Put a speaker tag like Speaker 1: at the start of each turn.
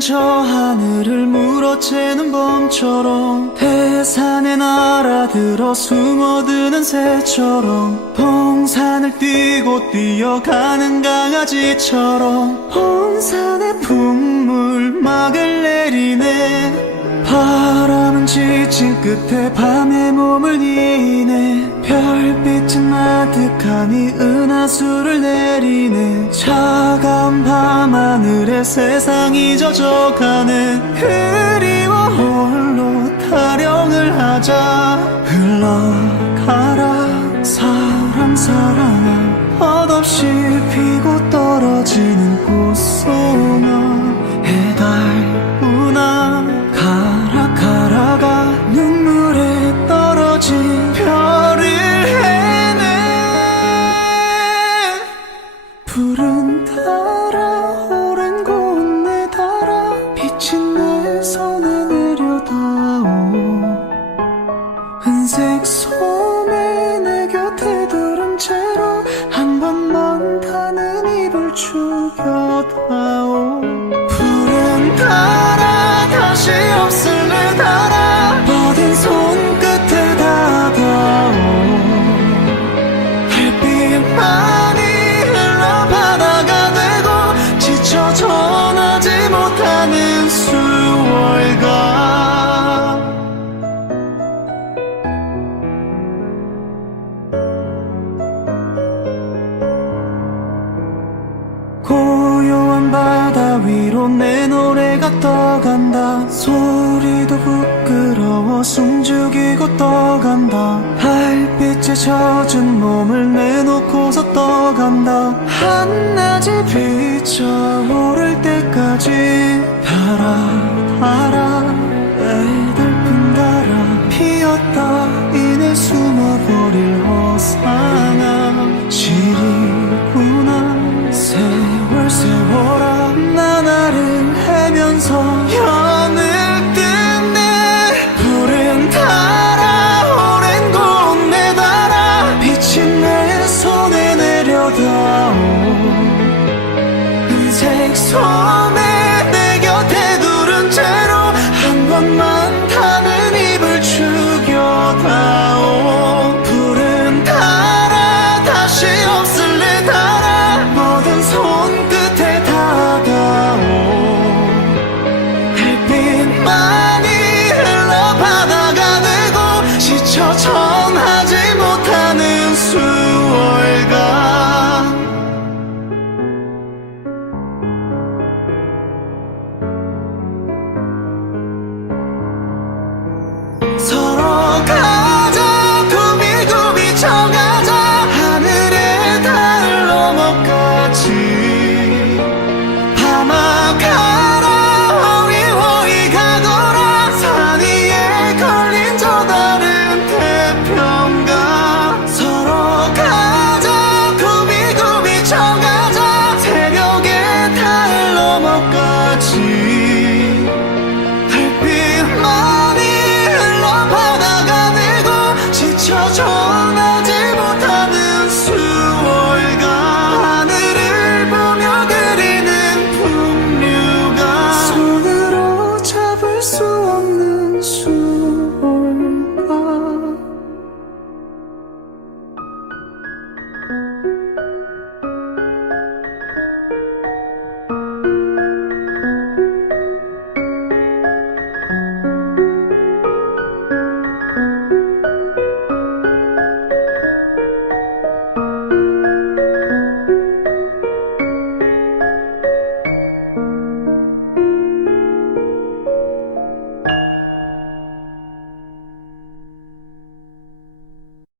Speaker 1: 저 하늘을 물어채는 범처럼 태산에 날아들어 숨어드는 새처럼 동산을 뛰고 뛰어가는 강아지처럼 온 산에 풍물 막을 내리네 끝에 밤에 몸을 이네 별빛은 아득하니 은하수를 내리네 차가운 밤하늘에 세상이 젖어가네 그리워 홀로 타령을 하자 흘러가라 사랑 사랑 두른 채로 한 번만 타는 입을 죽여다 고요한 바다 위로 내 노래가 떠간다. 소리도 부끄러워 숨죽이고 떠간다. 달빛에 젖은 몸을 내놓고서 떠간다. 한낮이 비쳐오를 때까지 달아 헤